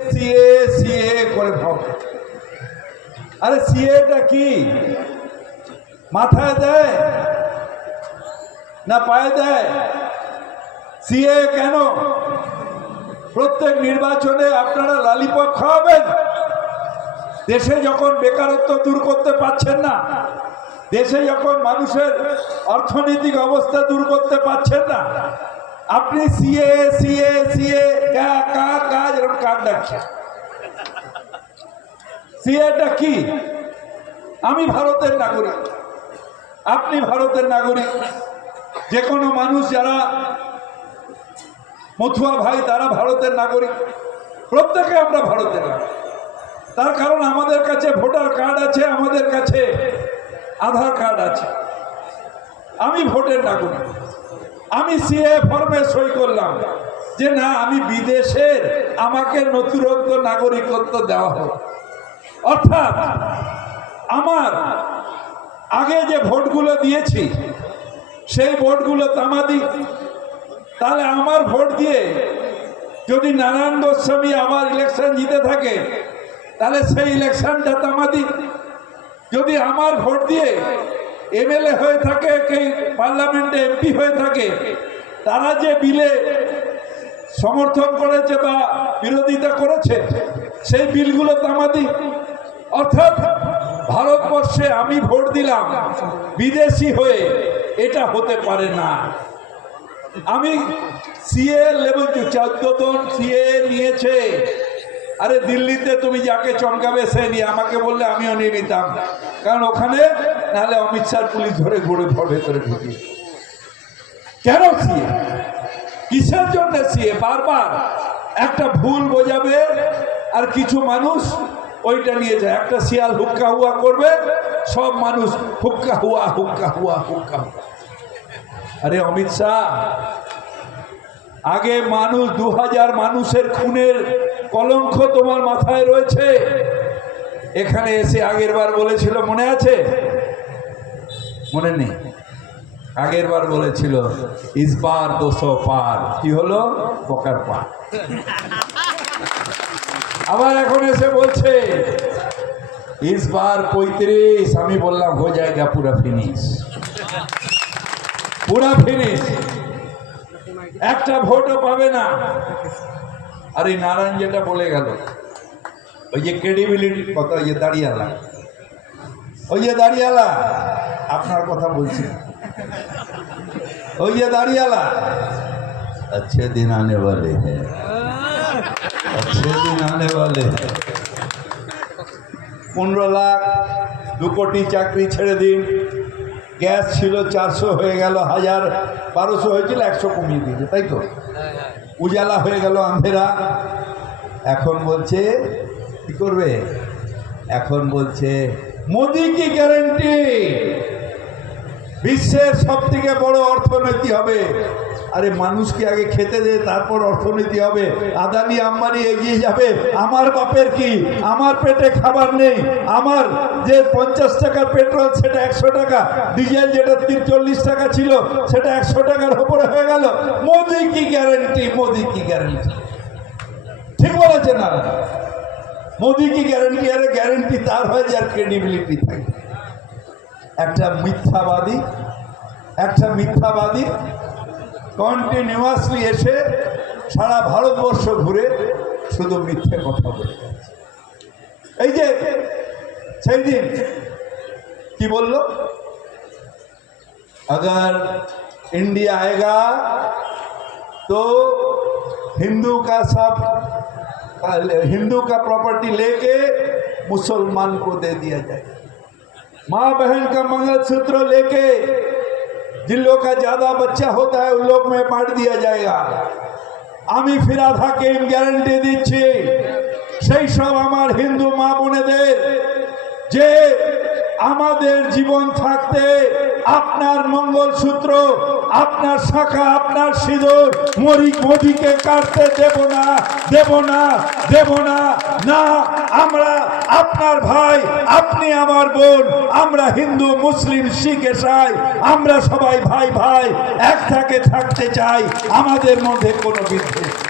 CA CA করে ভাব। আরে সিএটা কি? মাথায় দেয়? না পায়ে দেয়? সিএ কেন? প্রত্যেক নির্বাচনে আপনারা লালিপপ খাওয়াবেন? দেশে যখন বেকারত্ব দূর করতে পারছেন না, দেশে যখন মানুষের অর্থনৈতিক অবস্থা দূর করতে পারছেন না, আপনি সিএ সিএ সিএ কা কা কাজ এরকম কাজ ডাকছেন সিএটা কি? আমি ভারতের নাগরিক। আপনি ভারতের নাগরিক। যে কোনো মানুষ যারা মথুয়া ভাই, তারা ভারতের নাগরিক। প্রত্যেকে আমরা ভারতের নাগরিক। তার কারণ আমাদের কাছে ভোটার কার্ড আছে, আমাদের কাছে আধার কার্ড আছে। আমি ভোটের নাগরিক। আমি সিএ ফর্মে সই করলাম। যে না, আমি বিদেশের, আমাকে নতুনত্ব, নাগরিকত্ব দেওয়া হবে অর্থাৎ, আমার আগে যে ভোটগুলো দিয়েছি, সেই ভোটগুলো তামাদি তাহলে আমার ভোট দিয়ে যদি নারায়ণ গোস্বামী আমার ইলেকশন জিতে থাকে, তাহলে সেই ইলেকশনটা তামাদি যদি আমার ভোট দিয়ে এমএলএ হয়ে থাকে কে পার্লামেন্টে এমপি হয়ে থাকে, তারা যে বিলে সমর্থন করেছে বা বিরোধিতা করেছে, সেই বিলগুলো তামাদি অর্থাৎ ভারতবর্ষে আমি ভোট দিলাম, বিদেশি হয়ে এটা হতে পারে না। আমি সিএ লেভেল চোদ্দ জন সিএ নিয়েছে। আরে দিল্লিতে তুমি যাকে চমকাবে সে নিয়ে, আমাকে বললে আমিও নিয়ে নিতাম। কারণ ওখানে নাহলে অমিত শাহ পুলিশ ধরে ঘর ভেতরে ঢুকি কেন সিএ? কিসের জন্য সিএ? বারবার। একটা ভুল বোঝাবে আর কিছু মানুষ ওইটা নিয়ে যায়। একটা শিয়াল হুক্কা হুয়া করবে, সব মানুষ হুক্কা হুয়া হুক্কা হুয়া, হুক্কা আরে অমিত শাহ, আগে মানুষ দু হাজার মানুষের খুনের কলঙ্ক তোমার মাথায় রয়েছে? এখানে এসে আগের বার বলেছিল, মনে আছে? মনে নেই। আগের বার বলেছিল, ইসবার দোষো পার। কি হলো? পকার পার। আবার এখন এসে বলছে, ইসবার পঁয়ত্রিশ। আমি বললাম, হয়ে জায়গা পুরা ফিনিশ পুরা ফিনিশ একটা ভোটও পাবে না। আর এই নারায়ণ যেটা বলে গেল, ওই যে ক্রেডিবিলিটির কথা, ওই যে দাঁড়িয়ালা। ওই যে দাঁড়িয়ালা, আপনার কথা বলছি। ওই যে দাঁড়িয়ালা अच्छे दिन आने वाले हैं अच्छे दिन आने वाले हैं পনেরো লাখ দু কোটি চাকরি ছেড়ে দিন গ্যাস ছিল চারশো হয়ে গেল হাজার বারোশো হয়েছিল একশো কমিয়ে দিয়েছে তাই তো উজালা হয়ে গেল আন্ধেরা এখন বলছে কি করবে এখন বলছে মোদি কি গ্যারেন্টি বিশ্বের সব থেকে বড় অর্থনীতি হবে। আরে মানুষকে আগে খেতে দে তারপর অর্থনীতি হবে? আদানি আম্বানি এগিয়ে যাবে। আমার বাপের কি? আমার পেটে খাবার নেই। আমার যে পঞ্চাশ টাকার পেট্রোল, সেটা একশো টাকা। ডিজেল যেটা চল্লিশ টাকা ছিল, সেটা একশো টাকার ওপরে হয়ে গেল। মোদি কি গ্যারেন্টি মোদি কি গ্যারেন্টি ঠিক বলেছে না মোদি কি গ্যারেন্টি আরে গ্যারেন্টি তার হয় যার ক্রেডিবিলিটি থাকে একটা মিথ্যাবাদী একটা মিথ্যাবাদী কন্টিনিউয়াসলি এসে সারা ভারতবর্ষ ঘুরে শুধু মিথ্যে কথা বলে যাচ্ছে। এই যে সেই দিন কি বলল अगर इंडिया आएगा तो हिंदू का सब हिंदू का प्रॉपर्टी लेके मुसलमान को दे दिया जाए माँ बहन का मंगलसूत्र लेके जिन लोग का ज्यादा बच्चा होता है उन लोग में बांट दिया जाएगा আমি ফিরাধাকে গ্যারান্টি দিচ্ছি সেই সব আমার হিন্দু মা বোনেদের যে আমাদের জীবন থাকতে আপনার মঙ্গলসূত্র আপনার শাখা, আপনার সিঁদুর, মরি মোদিকে কাটতে দেব না দেব না দেব না না, আমরা আপনার ভাই, আপনি আমার বোন, আমরা হিন্দু, মুসলিম, শিখ, এসাই, আমরা সবাই ভাই ভাই, এক থাকে থাকতে চাই, আমাদের মধ্যে কোনো বিদ্বেষ।